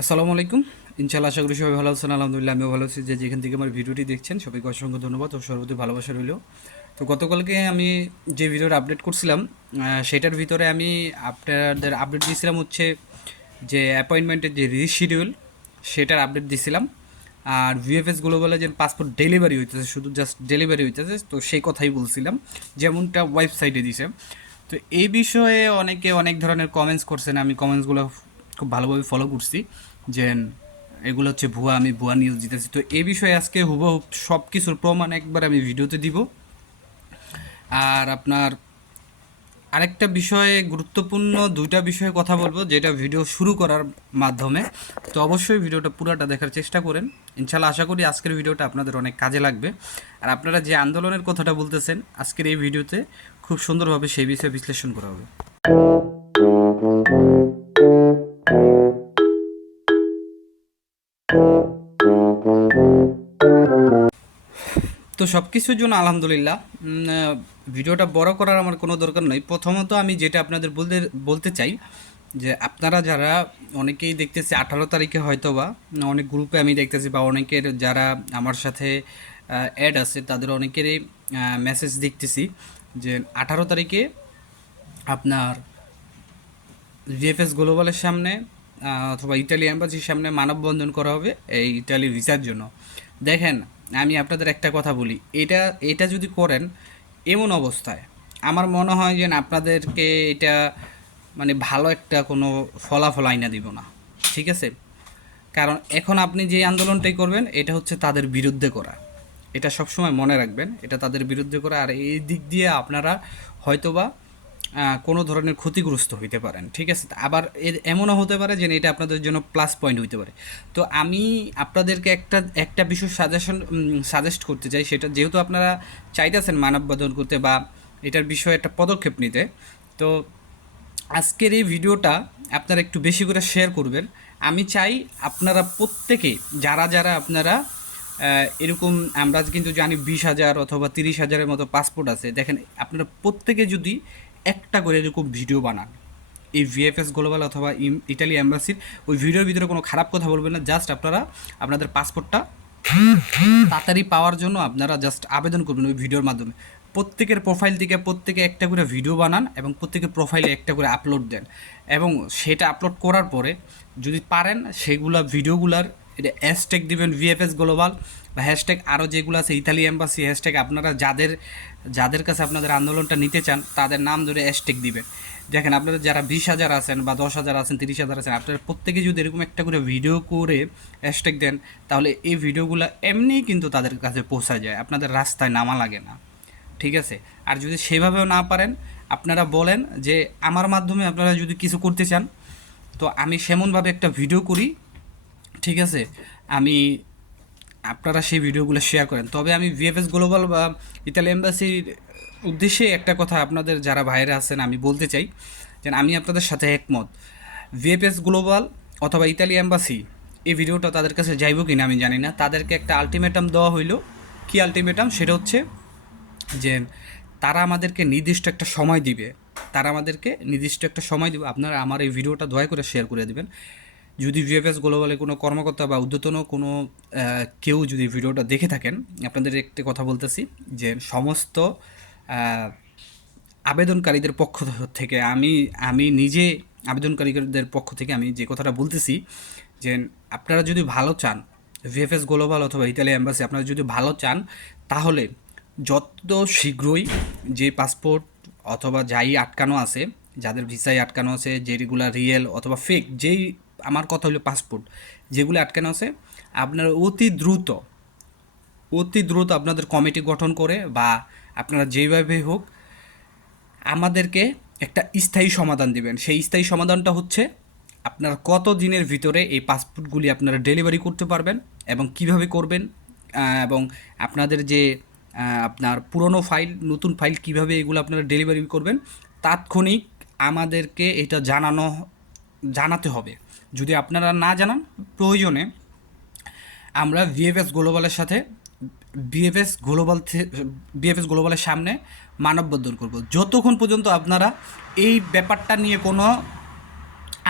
আসসালামু আলাইকুম। ইনশাআল্লাহ আশা করি সবাই ভালো আছেন। আলহামদুলিল্লাহ আমিও ভালো আছি। যে যেখান থেকে আমার ভিডিওটি দেখছেন সবাইকে অসংখ্য ধন্যবাদ ও সর্বতি ভালোবাসা রইল। তো গতকালকে আমি যে ভিডিওটা আপডেট করছিলাম সেটার ভিতরে আমি আপনাদের আপডেট দিয়েছিলাম হচ্ছে যে অ্যাপয়েন্টমেন্টের যে রিশিডিউল সেটার আপডেট দিয়েছিলাম। আর ভিএফএস গ্লোবালে যে পাসপোর্ট ডেলিভারি হইতেছে, শুধু জাস্ট ডেলিভারি হইতেছে, তো সেই কথাই বলছিলাম যেমনটা ওয়েবসাইটে দিছে। তো এই বিষয়ে অনেকে অনেক ধরনের কমেন্টস করছেন, আমি কমেন্টসগুলো খুব ভালোভাবে ফলো করছি যে এগুলো হচ্ছে ভুয়া, আমি ভুয়া নিউজ দিতেছি। তো এই বিষয়ে আজকে হুবহু সব কিছুর প্রমাণ একবার আমি ভিডিওতে দিব। আর আপনার আরেকটা বিষয়ে গুরুত্বপূর্ণ দুইটা বিষয়ে কথা বলবো যেটা ভিডিও শুরু করার মাধ্যমে। তো অবশ্যই ভিডিওটা পুরোটা দেখার চেষ্টা করেন। ইনশাল্লাহ আশা করি আজকের ভিডিওটা আপনাদের অনেক কাজে লাগবে। আর আপনারা যে আন্দোলনের কথাটা বলতেছেন আজকের এই ভিডিওতে খুব সুন্দরভাবে সেই বিষয়ে বিশ্লেষণ করা হবে। তো সব কিছুর জন্য আলহামদুলিল্লাহ। ভিডিওটা বড় করার আমার কোনো দরকার নেই। প্রথমত আমি যেটা আপনাদের বলতে চাই যে আপনারা যারা অনেকেই দেখতেছি 18 তারিখে হয়তো বা অনেক গ্রুপে আমি দেখতেছি বা অনেকের যারা আমার সাথে অ্যাড আছে তাদের অনেকেরই মেসেজ দেখতেছি যে 18 তারিখে আপনার ভিএফএস গ্লোবালের সামনে অথবা ইটালি এম্বাসির সামনে মানববন্ধন করা হবে এই ইটালি ভিসার জন্য। দেখেন, আমি আপনাদের একটা কথা বলি, এটা এটা যদি করেন এমন অবস্থায় আমার মনে হয় যে আপনাদেরকে এটা মানে ভালো একটা কোনো ফলাফল আইনা দিব না। ঠিক আছে? কারণ এখন আপনি যে আন্দোলনটাই করবেন এটা হচ্ছে তাদের বিরুদ্ধে করা। এটা সবসময় মনে রাখবেন, এটা তাদের বিরুদ্ধে করা। আর এই দিক দিয়ে আপনারা হয়তোবা কোনো ধরনের ক্ষতিগ্রস্ত হইতে পারেন। ঠিক আছে? আবার এমনও হতে পারে যে এটা আপনাদের জন্য প্লাস পয়েন্ট হইতে পারে। তো আমি আপনাদেরকে একটা একটা বিষয় সাজেস্ট করতে চাই, সেটা যেহেতু আপনারা চাইতেছেন মানববন্ধন করতে বা এটার বিষয়ে একটা পদক্ষেপ নিতে, তো আজকের এই ভিডিওটা আপনারা একটু বেশি করে শেয়ার করবেন। আমি চাই আপনারা প্রত্যেকে যারা যারা আপনারা এরকম, আমরা কিন্তু জানি 20,000 অথবা 30,000-এর মতো পাসপোর্ট আছে। দেখেন, আপনারা প্রত্যেকে যদি একটা করে এরকম ভিডিও বানান এই ভিএফএস গ্লোবাল অথবা ইটালি অ্যাম্বাসির, ওই ভিডিওর ভিতরে কোনো খারাপ কথা বলবেন না। জাস্ট আপনারা আপনাদের পাসপোর্টটা তাড়াতাড়ি পাওয়ার জন্য আপনারা জাস্ট আবেদন করবেন ওই ভিডিওর মাধ্যমে। প্রত্যেকের প্রোফাইল থেকে প্রত্যেকে একটা করে ভিডিও বানান এবং প্রত্যেকের প্রোফাইলে একটা করে আপলোড দেন। এবং সেটা আপলোড করার পরে যদি পারেন সেগুলা ভিডিওগুলার এটা হ্যাশট্যাগ দিবেন ভিএফএস গ্লোবাল বা হ্যাশট্যাগ আরও যেগুলো আছে ইতালি এম্বাসি হ্যাশট্যাগ, আপনারা যাদের যাদের কাছে আপনাদের আন্দোলনটা নিতে চান তাদের নাম ধরে হ্যাশট্যাগ দিবেন। দেখেন, আপনারা যারা 20,000 আছেন বা 10,000 আছেন, 30,000 আছেন, আপনারা প্রত্যেকে যদি এরকম একটা করে ভিডিও করে হ্যাশট্যাগ দেন তাহলে এই ভিডিওগুলো এমনিই কিন্তু তাদের কাছে পৌঁছা যায়, আপনাদের রাস্তায় নামা লাগে না। ঠিক আছে? আর যদি সেভাবেও না পারেন, আপনারা বলেন যে আমার মাধ্যমে আপনারা যদি কিছু করতে চান তো আমি সেমনভাবে একটা ভিডিও করি। ঠিক আছে? আমি আপনারা সেই ভিডিওগুলো শেয়ার করেন। তবে আমি ভিএফএস গ্লোবাল বা ইতালি এম্বাসির উদ্দেশ্যে একটা কথা আপনাদের যারা ভাইরা আছেন আমি বলতে চাই যে আমি আপনাদের সাথে একমত। ভিএফএস গ্লোবাল অথবা ইতালি এম্বাসি এই ভিডিওটা তাদের কাছে যাইব কি না আমি জানি না। তাদেরকে একটা আলটিমেটাম দেওয়া হইলো। কী আলটিমেটাম? সেটা হচ্ছে যে তারা আমাদেরকে নির্দিষ্ট একটা সময় দিবে। তারা আমাদেরকে নির্দিষ্ট একটা সময় দিবে। আপনারা আমার এই ভিডিওটা দয়া করে শেয়ার করে দেবেন। যদি ভিএফএস গ্লোবালে কোনো কর্মকর্তা বা ঊর্ধ্বতন কোনো কেউ যদি ভিডিওটা দেখে থাকেন, আপনাদের একটি কথা বলতেছি যে সমস্ত আহ, আবেদনকারীদের পক্ষ থেকে আমি আমি নিজে আবেদনকারীদের পক্ষ থেকে আমি যে কথাটা বলতেছি যে আপনারা যদি ভালো চান, ভিএফএস গ্লোবাল অথবা ইতালি এম্বাসি আপনারা যদি ভালো চান, তাহলে যত শীঘ্রই যে পাসপোর্ট অথবা যাই আটকানো আছে, যাদের ভিসায় আটকানো আছে, যেগুলো রিয়েল অথবা ফেক, যেই, আমার কথা হলো পাসপোর্ট যেগুলো আটকানো আছে, আপনারা অতি দ্রুত আপনাদের কমিটি গঠন করে বা আপনারা যেইভাবে হোক আমাদেরকে একটা স্থায়ী সমাধান দিবেন। সেই স্থায়ী সমাধানটা হচ্ছে আপনারা কত দিনের ভিতরে এই পাসপোর্টগুলি আপনারা ডেলিভারি করতে পারবেন এবং কিভাবে করবেন, এবং আপনাদের যে আপনার পুরনো ফাইল নতুন ফাইল কিভাবে এগুলো আপনারা ডেলিভারি করবেন তাৎক্ষণিক আমাদেরকে এটা জানাতে হবে। যদি আপনারা না জানান, প্রয়োজনে আমরা বিএফএস গ্লোবাল বিএফএস গ্লোবালের সামনে মানববন্ধন করব যতক্ষণ পর্যন্ত আপনারা এই ব্যাপারটা নিয়ে কোনো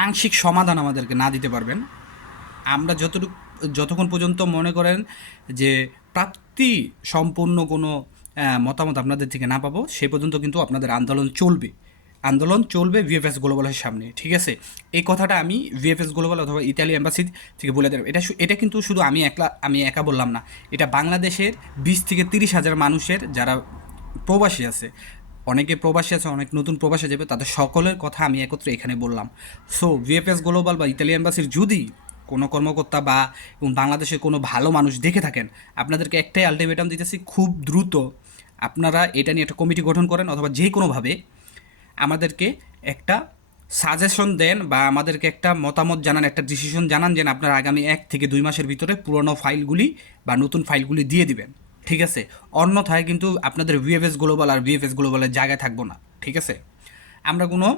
আংশিক সমাধান আমাদেরকে না দিতে পারবেন। আমরা যতক্ষণ পর্যন্ত মনে করেন যে প্রাপ্তি সম্পূর্ণ কোনো মতামত আপনাদের থেকে না পাবো সে পর্যন্ত কিন্তু আপনাদের আন্দোলন চলবে ভিএফএস গ্লোবালের সামনে, ঠিক আছে? এই কথাটা আমি ভিএফএস গ্লোবাল অথবা ইতালি এম্বাসি থেকে বলে দেব। এটা কিন্তু শুধু আমি একা বললাম না, এটা বাংলাদেশের 20 থেকে 30 হাজার মানুষের যারা প্রবাসী আছে, অনেকে প্রবাসী আছে, অনেক নতুন প্রবাসী যাবে, তাদের সকলের কথা আমি একত্রে এখানে বললাম। সো ভিএফএস গ্লোবাল বা ইতালি এম্বাসির যদি কোনো কর্মকর্তা বা বাংলাদেশের কোনো ভালো মানুষ দেখে থাকেন, আপনাদেরকে একটাই আলটিমেটাম দিতেছি, খুব দ্রুত আপনারা এটা নিয়ে একটা কমিটি গঠন করেন অথবা যে কোনোভাবে আমাদেরকে একটা সাজেশন দেন বা আমাদেরকে একটা মতামত জানান, একটা ডিসিশন জানান যে আপনারা আগামী 1 থেকে 2 মাসের ভিতরে পুরনো ফাইলগুলি বা নতুন ফাইলগুলি দিয়ে দিবেন, ঠিক আছে? অন্যথায় কিন্তু আপনাদের ভিএফএস গ্লোবাল আর ভিএফএস গ্লোবালের জায়গায় থাকবো না, ঠিক আছে? আমরা কোনো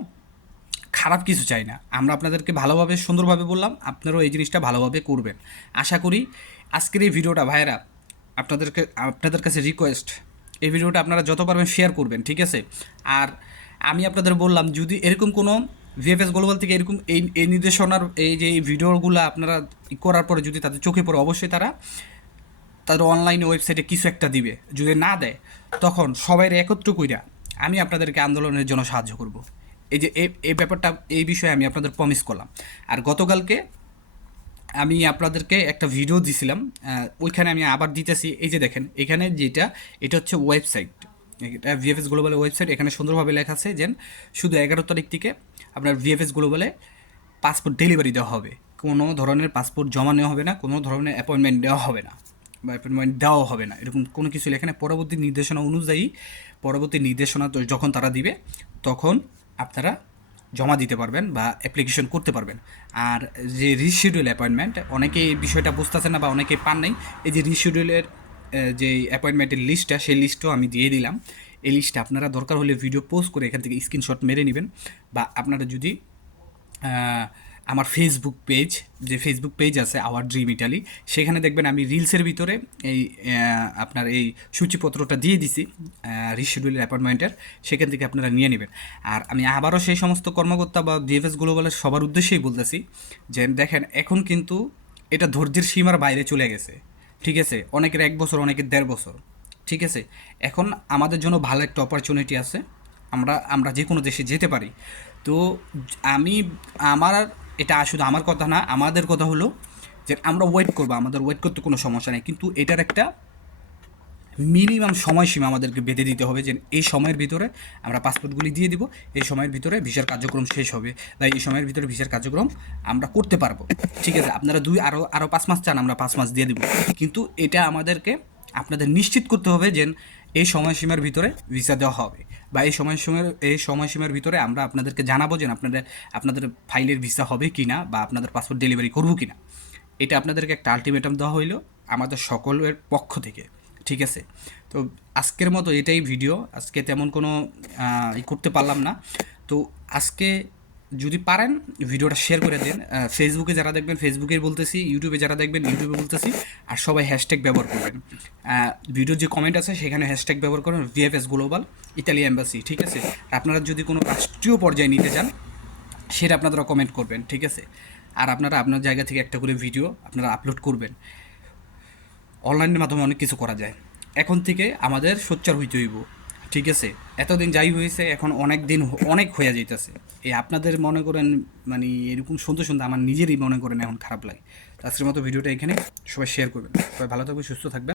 খারাপ কিছু চাই না, আমরা আপনাদেরকে ভালোভাবে সুন্দরভাবে বললাম, আপনারাও এই জিনিসটা ভালোভাবে করবেন। আশা করি আজকের এই ভিডিওটা ভাইয়েরা আপনাদের কাছে রিকোয়েস্ট, এই ভিডিওটা আপনারা যত পারবেন শেয়ার করবেন, ঠিক আছে? আর আমি আপনাদের বললাম, যদি এরকম কোনো ভিএফএস গ্লোবাল থেকে এরকম এই নির্দেশনার এই যে এই ভিডিওগুলো আপনারা করার পরে যদি তাদের চোখে পড়ে, অবশ্যই তাদের অনলাইনে ওয়েবসাইটে কিছু একটা দিবে। যদি না দেয় তখন সবাই একত্র কইরা আমি আপনাদেরকে আন্দোলনের জন্য সাহায্য করব। এই যে এই ব্যাপারটা, এই বিষয়ে আমি আপনাদের প্রমিস করলাম। আর গতকালকে আমি আপনাদেরকে একটা ভিডিও দিছিলাম, ওইখানে আমি আবার দিতেছি। এই যে দেখেন এখানে এটা হচ্ছে ওয়েবসাইট, এটা ভিএফএস গ্লোবালের ওয়েবসাইট। এখানে সুন্দরভাবে লেখা আছে যে শুধু 11 তারিখ থেকে আপনার ভিএফএস গ্লোবালে পাসপোর্ট ডেলিভারি দেওয়া হবে, কোনো ধরনের পাসপোর্ট জমা নেওয়া হবে না, কোনো ধরনের অ্যাপয়েন্টমেন্ট দেওয়া হবে না বা অ্যাপয়েন্টমেন্ট দেওয়া হবে না, এরকম কোনো কিছু লেখা নেই। পরবর্তী নির্দেশনা তো যখন তারা দিবে তখন আপনারা জমা দিতে পারবেন বা অ্যাপ্লিকেশন করতে পারবেন। আর যে রিশিডিউল অ্যাপয়েন্টমেন্ট, অনেকে এই বিষয়টা বুঝতেছে না বা অনেকে পান নাই, এই যে রিশিডিউলের যে অ্যাপয়েন্টমেন্টের লিস্টটা, সেই লিস্টও আমি দিয়ে দিলাম। এই লিস্টটা আপনারা দরকার হলে ভিডিও পোস্ট করে এখান থেকে স্ক্রিনশট মেরে নেবেন, বা আপনারা যদি আমার ফেসবুক পেজ আছে আওয়ার ড্রিম ইটালি, সেখানে দেখবেন আমি রিলসের ভিতরে এই আপনার এই সূচিপত্রটা দিয়ে দিছি রিশিডিউলের অ্যাপয়েন্টমেন্টের, সেখান থেকে আপনারা নিয়ে নেবেন। আর আমি আবারও সেই সমস্ত কর্মকর্তা বা ভিএফএস গ্লোবালের সবার উদ্দেশ্যেই বলতেছি যে দেখেন, এখন কিন্তু এটা ধৈর্যের সীমার বাইরে চলে গেছে, ঠিক আছে? অনেকের 1 বছর, অনেকের 1.5 বছর, ঠিক আছে? এখন আমাদের জন্য ভালো একটা অপরচুনিটি আছে, আমরা যে কোনো দেশে যেতে পারি। তো আমি আমার এটা শুধু আমার কথা না, আমাদের কথা হলো যে আমরা ওয়েট করবো, আমাদের ওয়েট করতে কোনো সমস্যা নেই, কিন্তু এটার একটা মিনিমাম সময়সীমা আমাদেরকে বেঁধে দিতে হবে যে এই সময়ের ভিতরে আমরা পাসপোর্টগুলি দিয়ে দিব, এই সময়ের ভিতরে ভিসার কার্যক্রম শেষ হবে, তাই এই সময়ের ভিতরে ভিসার কার্যক্রম আমরা করতে পারবো, ঠিক আছে? আপনারা আরও 5 মাস চান, আমরা 5 মাস দিয়ে দেবো, কিন্তু এটা আমাদেরকে আপনাদের নিশ্চিত করতে হবে যে এই সময়সীমার ভিতরে ভিসা দেওয়া হবে, বা এই সময়সীমার ভিতরে আমরা আপনাদেরকে জানাবো যে আপনাদের ফাইলের ভিসা হবে কি না, বা আপনাদের পাসপোর্ট ডেলিভারি করবো কি না। এটা আপনাদেরকে একটা আলটিমেটাম দেওয়া হইলো আমাদের সকলের পক্ষ থেকে, ঠিক আছে? তো আজকের মতো এটাই ভিডিও, আজকে তেমন কোনো করতে পারলাম না। তো আজকে যদি পারেন ভিডিওটা শেয়ার করে দেন, ফেসবুকে যারা দেখবেন ফেসবুকে বলতেছি, ইউটিউবে যারা দেখবেন ইউটিউবে বলতেছি, আর সবাই হ্যাশট্যাগ ব্যবহার করবেন। ভিডিওর যে কমেন্ট আছে সেখানে হ্যাশট্যাগ ব্যবহার করবেন ভিএফএস গ্লোবাল ইতালি এম্বাসি, ঠিক আছে? আপনারা যদি কোনো রাষ্ট্রীয় পর্যায়ে নিতে চান সেটা আপনারা কমেন্ট করবেন, ঠিক আছে? আর আপনারা আপনার জায়গা থেকে একটা করে ভিডিও আপনারা আপলোড করবেন। অনলাইনের মাধ্যমে অনেক কিছু করা যায়, এখন থেকে আমাদের সোচ্চার হইতে হইব, ঠিক আছে? এতদিন যাই হয়েছে, এখন অনেক হয়ে যাইতেছে। এই আপনাদের মনে করেন মানে এরকম শুনতে শুনতে আমার নিজেরই মনে করেন এখন খারাপ লাগে। তো আজকের মতো ভিডিওটা এখানে, সবাই শেয়ার করবেন, সবাই ভালো থাকবেন, সুস্থ থাকবেন।